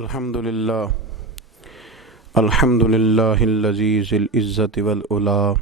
الحمد للہ الذی ذی العزت والعلا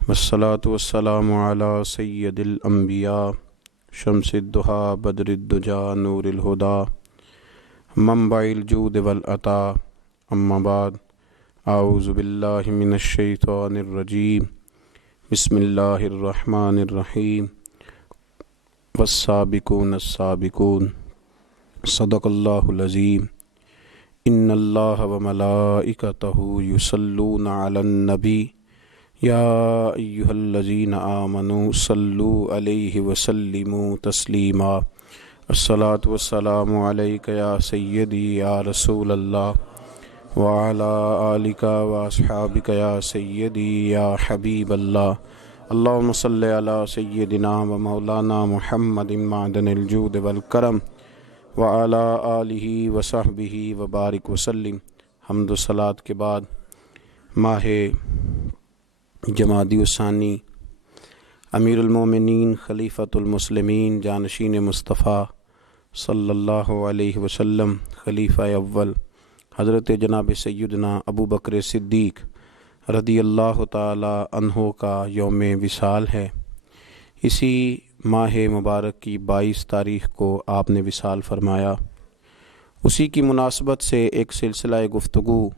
والصلاة والسلام علی سید الانبیاء شمس الضحیٰ بدر الدجا نور الہدا منبع الجود والعطا اما بعد اعوذ باللہ من الشیطان الرجیم بسم اللہ الرحمن الرحیم والسابقون السابقون صدق اللہ العظیم ان اللہ وملائکتہ یصلون علی النبی یا ایہا الذین آمنوا صلوا علیہ وسلموا تسلیما الصلاۃ والسلام علیک یا سیدی یا رسول اللہ وعلی آلک واصحابک یا سیدی یا حبیب اللہ اللہم صلی علی سیدنا و مولانا محمد معدن الجود والکرم وعلی آلہ وصحبہ وبارک وسلم۔ حمد و صلاۃ کے بعد ماہ جمادی الثانی امیر المومنین خلیفۃ المسلمین جانشین مصطفیٰ صلی اللہ علیہ وسلم خلیفہ اول حضرت جناب سیدنا ابو بکر صدیق رضی اللہ تعالی عنہ کا یوم وصال ہے۔ اسی ماہ مبارک کی 22 تاریخ کو آپ نے وصال فرمایا۔ اسی کی مناسبت سے ایک سلسلہ گفتگو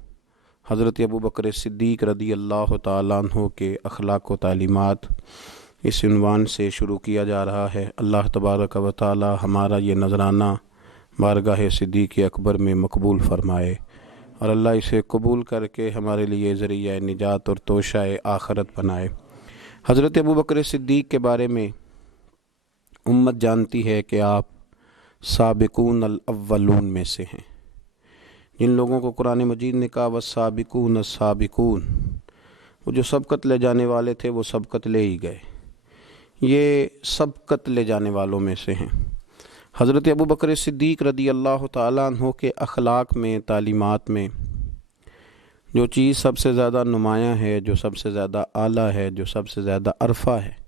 حضرت ابو بکر صدیق رضی اللہ تعالیٰ عنہ کے اخلاق و تعلیمات اس عنوان سے شروع کیا جا رہا ہے۔ اللہ تبارک و تعالی ہمارا یہ نذرانہ بارگاہ صدیق اکبر میں مقبول فرمائے اور اللہ اسے قبول کر کے ہمارے لیے ذریعہ نجات اور توشہ آخرت بنائے۔ حضرت ابو بکر صدیق کے بارے میں امت جانتی ہے کہ آپ سابقون الاولون میں سے ہیں۔ جن لوگوں کو قرآن مجید نے کہا والسابقون السابقون، وہ جو سبقت لے جانے والے تھے وہ سبقت لے ہی گئے، یہ سبقت لے جانے والوں میں سے ہیں۔ حضرت ابو بکر صدیق رضی اللہ تعالیٰ عنہ کے اخلاق میں، تعلیمات میں جو چیز سب سے زیادہ نمایاں ہے، جو سب سے زیادہ اعلیٰ ہے، جو سب سے زیادہ عرفہ ہے،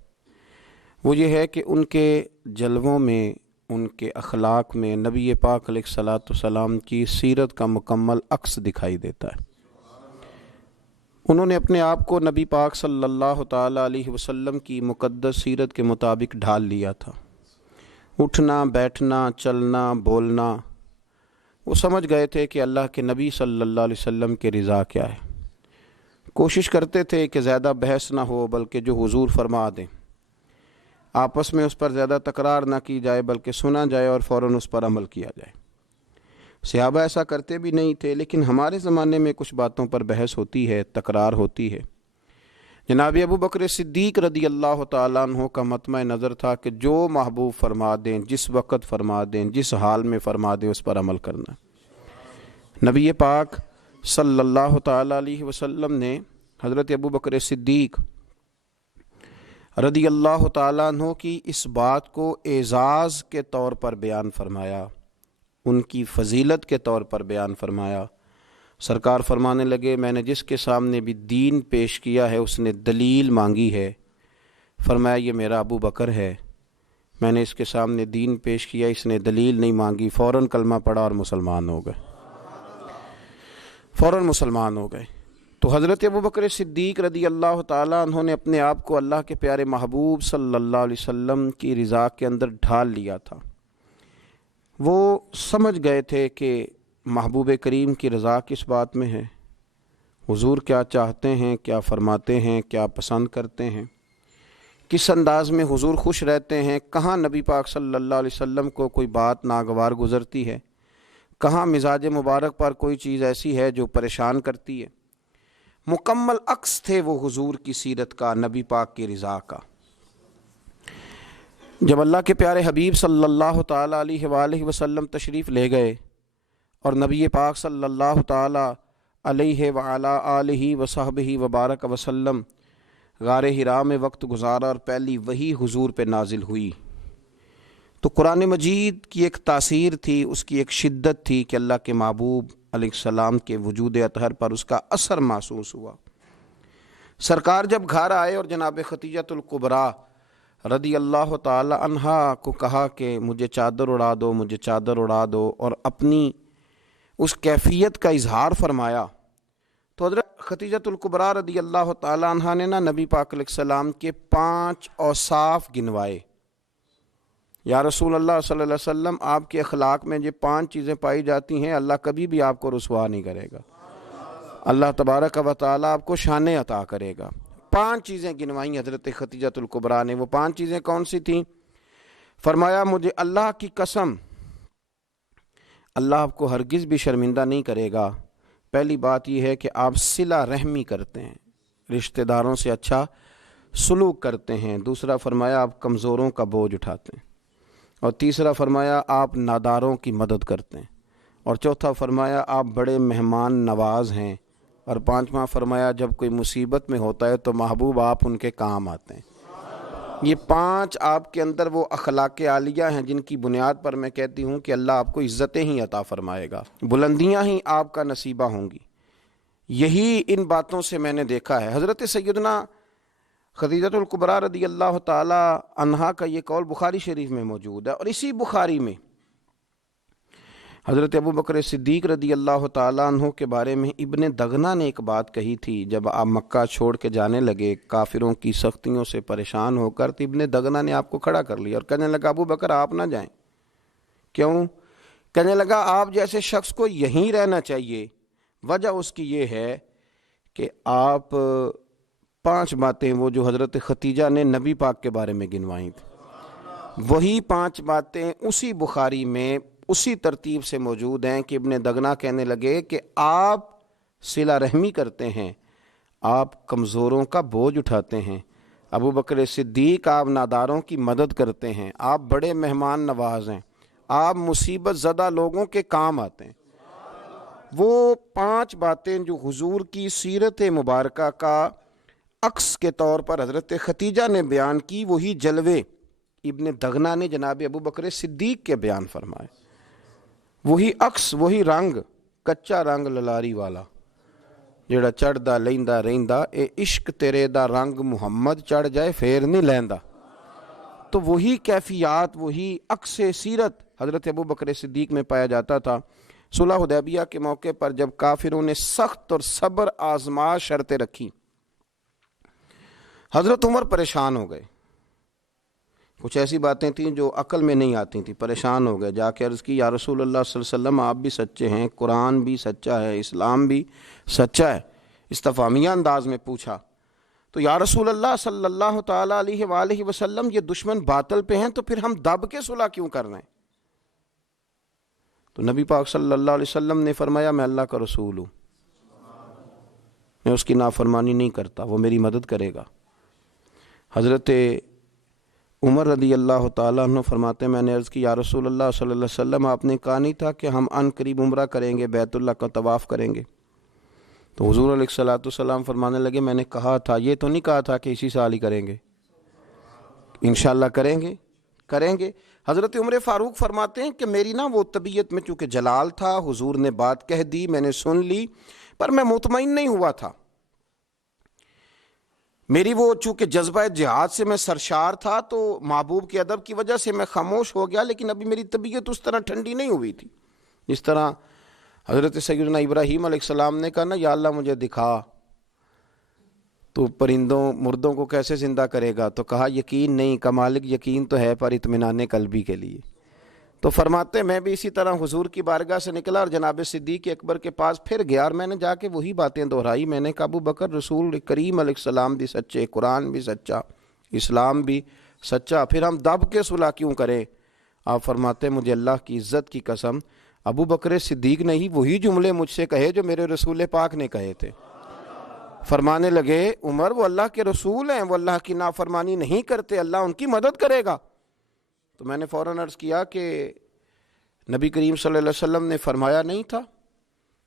وہ یہ ہے کہ ان کے جلووں میں، ان کے اخلاق میں نبی پاک علیہ الصلاۃ والسلام کی سیرت کا مکمل عکس دکھائی دیتا ہے۔ انہوں نے اپنے آپ کو نبی پاک صلی اللہ تعالیٰ علیہ وسلم کی مقدس سیرت کے مطابق ڈھال لیا تھا۔ اٹھنا، بیٹھنا، چلنا، بولنا، وہ سمجھ گئے تھے کہ اللہ کے نبی صلی اللہ علیہ وسلم کے رضا کیا ہے۔ کوشش کرتے تھے کہ زیادہ بحث نہ ہو بلکہ جو حضور فرما دیں، آپس میں اس پر زیادہ تکرار نہ کی جائے بلکہ سنا جائے اور فوراً اس پر عمل کیا جائے۔ صحابہ ایسا کرتے بھی نہیں تھے، لیکن ہمارے زمانے میں کچھ باتوں پر بحث ہوتی ہے، تکرار ہوتی ہے۔ جناب ابو بکر صدیق رضی اللہ تعالیٰ عنہ کا مطمع نظر تھا کہ جو محبوب فرما دیں، جس وقت فرما دیں، جس حال میں فرما دیں، اس پر عمل کرنا۔ نبی پاک صلی اللہ تعالیٰ علیہ وسلم نے حضرت ابو بکر صدیق رضی اللہ تعالیٰ عنہ کی اس بات کو اعزاز کے طور پر بیان فرمایا، ان کی فضیلت کے طور پر بیان فرمایا۔ سرکار فرمانے لگے، میں نے جس کے سامنے بھی دین پیش کیا ہے اس نے دلیل مانگی ہے، فرمایا یہ میرا ابو بکر ہے۔ میں نے اس کے سامنے دین پیش کیا، اس نے دلیل نہیں مانگی، فوراً کلمہ پڑھا اور مسلمان ہو گئے، فوراً مسلمان ہو گئے۔ تو حضرت ابو بکر صدیق رضی اللہ تعالیٰ عنہ نے اپنے آپ کو اللہ کے پیارے محبوب صلی اللہ علیہ وسلم کی رضا کے اندر ڈھال لیا تھا۔ وہ سمجھ گئے تھے کہ محبوب کریم کی رضا کس بات میں ہے، حضور کیا چاہتے ہیں، کیا فرماتے ہیں، کیا پسند کرتے ہیں، کس انداز میں حضور خوش رہتے ہیں، کہاں نبی پاک صلی اللہ علیہ وسلم کو کوئی بات ناگوار گزرتی ہے، کہاں مزاج مبارک پر کوئی چیز ایسی ہے جو پریشان کرتی ہے۔ مکمل عکس تھے وہ حضور کی سیرت کا، نبی پاک کی رضا کا۔ جب اللہ کے پیارے حبیب صلی اللہ تعالیٰ علیہ وآلہ وسلم تشریف لے گئے اور نبی پاک صلی اللہ تعالیٰ علیہ وعلی آلہ وصحبہ وبارک وسلم غار حرا میں وقت گزارا اور پہلی وحی حضور پہ نازل ہوئی، تو قرآن مجید کی ایک تاثیر تھی، اس کی ایک شدت تھی کہ اللہ کے محبوب علیہ السلام کے وجود اطہر پر اس کا اثر محسوس ہوا۔ سرکار جب گھر آئے اور جناب خدیجۃ الکبریٰ رضی اللہ تعالی عنہا کو کہا کہ مجھے چادر اڑا دو، مجھے چادر اڑا دو، اور اپنی اس کیفیت کا اظہار فرمایا تو حضرت خدیجۃ الکبریٰ رضی اللہ تعالیٰ عنہ نے نبی پاک علیہ السلام کے 5 اوصاف گنوائے. یا رسول اللہ صلی اللہ علیہ وسلم، آپ کے اخلاق میں یہ 5 چیزیں پائی جاتی ہیں، اللہ کبھی بھی آپ کو رسوا نہیں کرے گا، اللہ تبارک و تعالیٰ آپ کو شان عطا کرے گا. 5 چیزیں گنوائیں حضرت خدیجۃ الکبریٰ نے. وہ 5 چیزیں کون سی تھیں؟ فرمایا مجھے اللہ کی قسم، اللہ آپ کو ہرگز بھی شرمندہ نہیں کرے گا. پہلی بات یہ ہے کہ آپ صلہ رحمی کرتے ہیں، رشتہ داروں سے اچھا سلوک کرتے ہیں. دوسرا فرمایا آپ کمزوروں کا بوجھ اٹھاتے ہیں. اور تیسرا فرمایا آپ ناداروں کی مدد کرتے ہیں. اور چوتھا فرمایا آپ بڑے مہمان نواز ہیں. اور 5واں فرمایا جب کوئی مصیبت میں ہوتا ہے تو محبوب آپ ان کے کام آتے ہیں. یہ 5 آپ کے اندر وہ اخلاق عالیہ ہیں جن کی بنیاد پر میں کہتی ہوں کہ اللہ آپ کو عزتیں ہی عطا فرمائے گا، بلندیاں ہی آپ کا نصیبہ ہوں گی. یہی ان باتوں سے میں نے دیکھا ہے. حضرت سیدنا خدیجۃ الکبریٰ رضی اللہ تعالی عنہا کا یہ قول بخاری شریف میں موجود ہے. اور اسی بخاری میں حضرت ابو بکر صدیق رضی اللہ تعالیٰ عنہ کے بارے میں ابن دغنہ نے ایک بات کہی تھی. جب آپ مکہ چھوڑ کے جانے لگے کافروں کی سختیوں سے پریشان ہو کر، تو ابن دغنہ نے آپ کو کھڑا کر لیا اور کہنے لگا ابو بکر آپ نہ جائیں. کیوں؟ کہنے لگا آپ جیسے شخص کو یہیں رہنا چاہیے. وجہ اس کی یہ ہے کہ آپ 5 باتیں وہ جو حضرت خدیجہ نے نبی پاک کے بارے میں گنوائیں تھیں، وہی 5 باتیں اسی بخاری میں اسی ترتیب سے موجود ہیں کہ ابن دغنہ کہنے لگے کہ آپ صلہ رحمی کرتے ہیں، آپ کمزوروں کا بوجھ اٹھاتے ہیں، ابو بکر صدیق آپ ناداروں کی مدد کرتے ہیں، آپ بڑے مہمان نواز ہیں، آپ مصیبت زدہ لوگوں کے کام آتے ہیں. وہ 5 باتیں جو حضور کی سیرت مبارکہ کا عکس کے طور پر حضرت خدیجہ نے بیان کی، وہی جلوے ابن دغنہ نے جناب ابو بکر صدیق کے بیان فرمائے. وہی عکس، وہی رنگ، کچا رنگ للاری والا جڑا چڑھدا لیندا رہندا، اے عشق تیرے دا رنگ محمد چڑھ جائے پھر نہیں لیندا. تو وہی کیفیات، وہی عکس سیرت حضرت ابو بکر صدیق میں پایا جاتا تھا. صلح حدیبیہ کے موقع پر جب کافروں نے سخت اور صبر آزما شرطیں رکھی، حضرت عمر پریشان ہو گئے. کچھ ایسی باتیں تھیں جو عقل میں نہیں آتی تھیں، پریشان ہو گئے. جا کے عرض کی یا رسول اللہ صلی اللہ علیہ وسلم آپ بھی سچے ہیں، قرآن بھی سچا ہے، اسلام بھی سچا ہے. استفہامیہ انداز میں پوچھا تو یا رسول اللہ صلی اللہ تعالیٰ علیہ وآلہ وسلم یہ دشمن باطل پہ ہیں تو پھر ہم دب کے صلح کیوں کر رہے ہیں؟ تو نبی پاک صلی اللہ علیہ وسلم نے فرمایا میں اللہ کا رسول ہوں، میں اس کی نافرمانی نہیں کرتا، وہ میری مدد کرے گا. حضرت عمر رضی اللہ تعالیٰ عنہ فرماتے میں نے عرض کی یا رسول اللہ صلی اللہ علیہ وسلم آپ نے کہا نہیں تھا کہ ہم ان قریب عمرہ کریں گے، بیت اللہ کا طواف کریں گے؟ تو حضور علیہ الصلوۃ والسلام فرمانے لگے میں نے کہا تھا، یہ تو نہیں کہا تھا کہ اسی سال ہی کریں گے، انشاءاللہ کریں گے. حضرت عمر فاروق فرماتے ہیں کہ میری نا وہ طبیعت میں چونکہ جلال تھا، حضور نے بات کہہ دی، میں نے سن لی، پر میں مطمئن نہیں ہوا تھا. میری وہ چونکہ جذبہ جہاد سے میں سرشار تھا تو محبوب کے ادب کی وجہ سے میں خاموش ہو گیا، لیکن ابھی میری طبیعت اس طرح ٹھنڈی نہیں ہوئی تھی. جس طرح حضرت سیدنا ابراہیم علیہ السلام نے کہا نا یا اللہ مجھے دکھا تو پرندوں مردوں کو کیسے زندہ کرے گا، تو کہا یقین نہیں، کا مالک یقین تو ہے پر اطمینان قلبی کے لیے. تو فرماتے میں بھی اسی طرح حضور کی بارگاہ سے نکلا اور جناب صدیق اکبر کے پاس پھر گیا اور میں نے جا کے وہی باتیں دہرائی. میں نے کہا ابو بکر رسول کریم علیہ السلام بھی سچے، قرآن بھی سچا، اسلام بھی سچا، پھر ہم دب کے صلح کیوں کریں؟ آپ فرماتے مجھے اللہ کی عزت کی قسم ابو بکر صدیق نے ہی وہی جملے مجھ سے کہے جو میرے رسول پاک نے کہے تھے. فرمانے لگے عمر وہ اللہ کے رسول ہیں، وہ اللہ کی نافرمانی نہیں کرتے، اللہ ان کی مدد کرے گا. تو میں نے فوراً عرض کیا کہ نبی کریم صلی اللہ علیہ وسلم نے فرمایا نہیں تھا،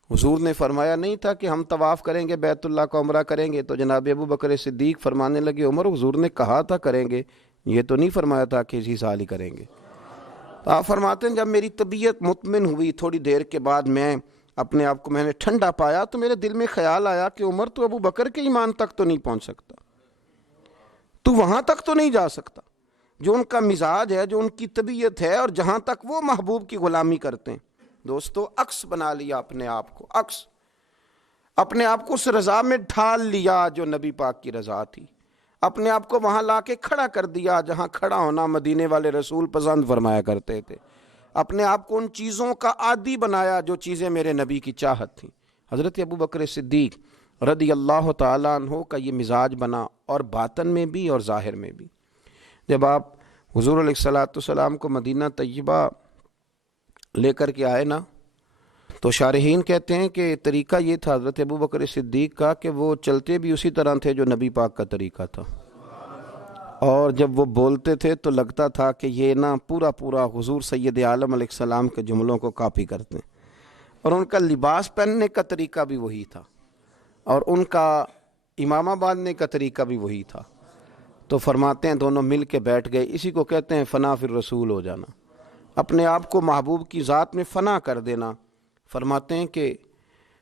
حضور نے فرمایا نہیں تھا کہ ہم طواف کریں گے، بیت اللہ کا عمرہ کریں گے؟ تو جناب ابو بکر صدیق فرمانے لگے عمر حضور نے کہا تھا کریں گے، یہ تو نہیں فرمایا تھا کہ اسی سال ہی کریں گے. تو آپ فرماتے ہیں جب میری طبیعت مطمئن ہوئی، تھوڑی دیر کے بعد میں اپنے آپ کو میں نے ٹھنڈا پایا تو میرے دل میں خیال آیا کہ عمر تو ابو بکر کے ایمان تک تو نہیں پہنچ سکتا، تو وہاں تک تو نہیں جا سکتا جو ان کا مزاج ہے، جو ان کی طبیعت ہے، اور جہاں تک وہ محبوب کی غلامی کرتے ہیں، دوستو عکس بنا لیا اپنے آپ کو، عکس اپنے آپ کو اس رضا میں ڈھال لیا جو نبی پاک کی رضا تھی، اپنے آپ کو وہاں لا کے کھڑا کر دیا جہاں کھڑا ہونا مدینے والے رسول پسند فرمایا کرتے تھے، اپنے آپ کو ان چیزوں کا عادی بنایا جو چیزیں میرے نبی کی چاہت تھیں۔ حضرت ابو بکر صدیق رضی اللہ تعالیٰ عنہ کا یہ مزاج بنا، اور باطن میں بھی اور ظاہر میں بھی۔ جب آپ حضور علیہ الصلوۃ والسلام کو مدینہ طیبہ لے کر کے آئے نا، تو شارحین کہتے ہیں کہ طریقہ یہ تھا حضرت ابو بکر صدیق کا کہ وہ چلتے بھی اسی طرح تھے جو نبی پاک کا طریقہ تھا، اور جب وہ بولتے تھے تو لگتا تھا کہ یہ نا پورا حضور سید عالم علیہ السلام کے جملوں کو کاپی کرتے ہیں، اور ان کا لباس پہننے کا طریقہ بھی وہی تھا، اور ان کا امامہ باندھنے کا طریقہ بھی وہی تھا۔ تو فرماتے ہیں دونوں مل کے بیٹھ گئے، اسی کو کہتے ہیں فنا فی الرسول ہو جانا، اپنے آپ کو محبوب کی ذات میں فنا کر دینا۔ فرماتے ہیں کہ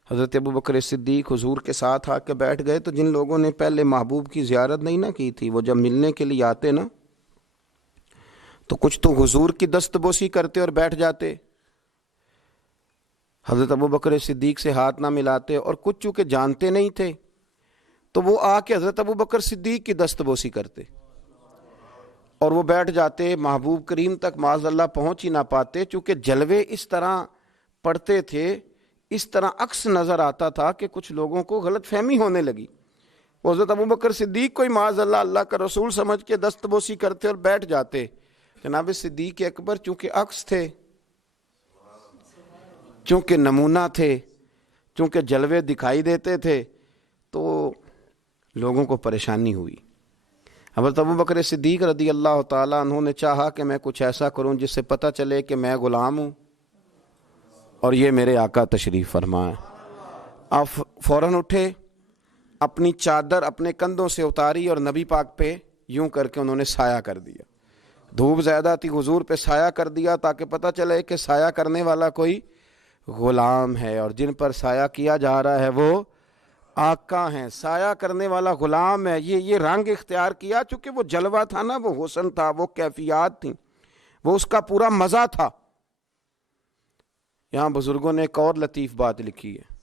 حضرت ابو بکر صدیق حضور کے ساتھ آ کے بیٹھ گئے، تو جن لوگوں نے پہلے محبوب کی زیارت نہیں نہ کی تھی، وہ جب ملنے کے لیے آتے نا تو کچھ تو حضور کی دست بوسی کرتے اور بیٹھ جاتے، حضرت ابو بکر صدیق سے ہاتھ نہ ملاتے، اور کچھ چونکہ جانتے نہیں تھے تو وہ آ کے حضرت ابو بکر صدیق کی دست بوسی کرتے اور وہ بیٹھ جاتے، محبوب کریم تک معاذ اللہ پہنچ ہی نہ پاتے، چونکہ جلوے اس طرح پڑھتے تھے، اس طرح عکس نظر آتا تھا کہ کچھ لوگوں کو غلط فہمی ہونے لگی۔ وہ حضرت ابو بکر صدیق کو ہی معاذ اللہ اللہ کا رسول سمجھ کے دست بوسی کرتے اور بیٹھ جاتے۔ جناب صدیق اکبر چونکہ عکس تھے، چونکہ نمونہ تھے، چونکہ جلوے دکھائی دیتے تھے، تو لوگوں کو پریشانی ہوئی۔ حضرت ابو بکر صدیق رضی اللہ تعالیٰ عنہ نے چاہا کہ میں کچھ ایسا کروں جس سے پتہ چلے کہ میں غلام ہوں اور یہ میرے آقا تشریف فرما ہے۔ آپ فوراً اٹھے، اپنی چادر اپنے کندھوں سے اتاری اور نبی پاک پہ یوں کر کے انہوں نے سایہ کر دیا۔ دھوپ زیادہ تھی، حضور پہ سایہ کر دیا تاکہ پتہ چلے کہ سایہ کرنے والا کوئی غلام ہے، اور جن پر سایہ کیا جا رہا ہے وہ آقا ہیں، سایہ کرنے والا غلام ہے۔ یہ رنگ اختیار کیا چونکہ وہ جلوہ تھا نا، وہ حسن تھا، وہ کیفیات تھیں، وہ اس کا پورا مزہ تھا۔ یہاں بزرگوں نے ایک اور لطیف بات لکھی ہے،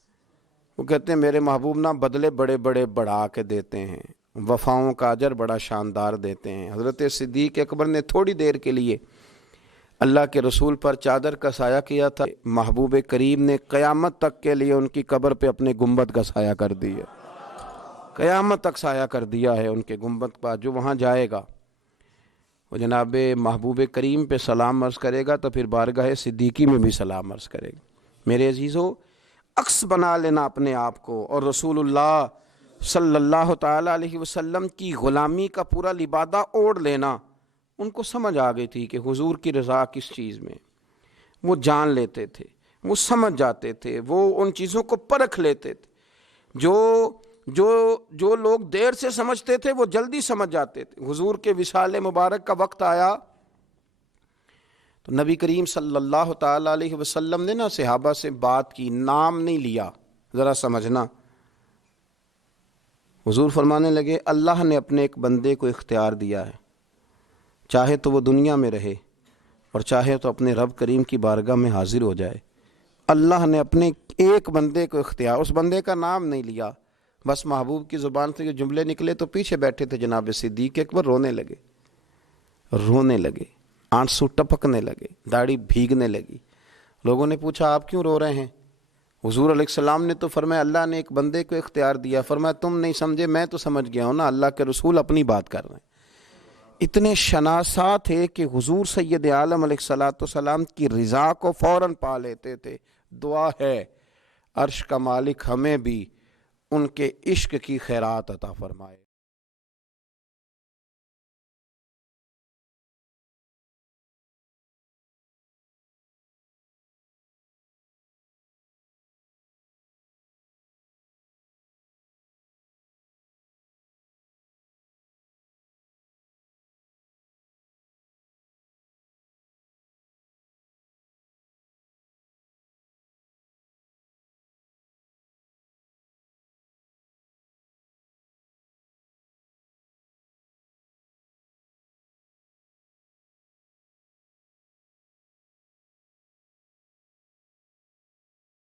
وہ کہتے ہیں میرے محبوب نا بدلے بڑے بڑے بڑھا کے دیتے ہیں، وفاؤں کا اجر بڑا شاندار دیتے ہیں۔ حضرت صدیق اکبر نے تھوڑی دیر کے لیے اللہ کے رسول پر چادر کا سایہ کیا تھا، محبوب کریم نے قیامت تک کے لیے ان کی قبر پہ اپنے گنبد کا سایہ کر دیا، قیامت تک سایہ کر دیا ہے ان کے گنبد پر۔ جو وہاں جائے گا وہ جناب محبوب کریم پہ سلام عرض کرے گا تو پھر بارگاہ صدیقی میں بھی سلام عرض کرے گا۔ میرے عزیزو، عکس بنا لینا اپنے آپ کو، اور رسول اللہ صلی اللہ تعالیٰ علیہ وسلم کی غلامی کا پورا لبادہ اوڑھ لینا۔ ان کو سمجھ آ گئی تھی کہ حضور کی رضا کس چیز میں، وہ جان لیتے تھے، وہ سمجھ جاتے تھے، وہ ان چیزوں کو پرکھ لیتے تھے۔ جو لوگ دیر سے سمجھتے تھے وہ جلدی سمجھ جاتے تھے۔ حضور کے وصال مبارک کا وقت آیا تو نبی کریم صلی اللہ تعالیٰ علیہ وسلم نے نا صحابہ سے بات کی، نام نہیں لیا، ذرا سمجھنا۔ حضور فرمانے لگے اللہ نے اپنے ایک بندے کو اختیار دیا ہے، چاہے تو وہ دنیا میں رہے اور چاہے تو اپنے رب کریم کی بارگاہ میں حاضر ہو جائے۔ اللہ نے اپنے ایک بندے کو اختیار، اس بندے کا نام نہیں لیا، بس محبوب کی زبان سے جو جملے نکلے تو پیچھے بیٹھے تھے جناب صدیق اکبر رونے لگے، آنسو ٹپکنے لگے، داڑھی بھیگنے لگی۔ لوگوں نے پوچھا آپ کیوں رو رہے ہیں؟ حضور علیہ السلام نے تو فرمایا اللہ نے ایک بندے کو اختیار دیا۔ فرمایا تم نہیں سمجھے، میں تو سمجھ گیا ہوں نا، اللہ کے رسول اپنی بات کر رہے ہیں۔ اتنے شناسا تھے کہ حضور سید عالم علیہ الصلوۃ والسلام کی رضا کو فوراً پا لیتے تھے۔ دعا ہے عرش کا مالک ہمیں بھی ان کے عشق کی خیرات عطا فرمائے۔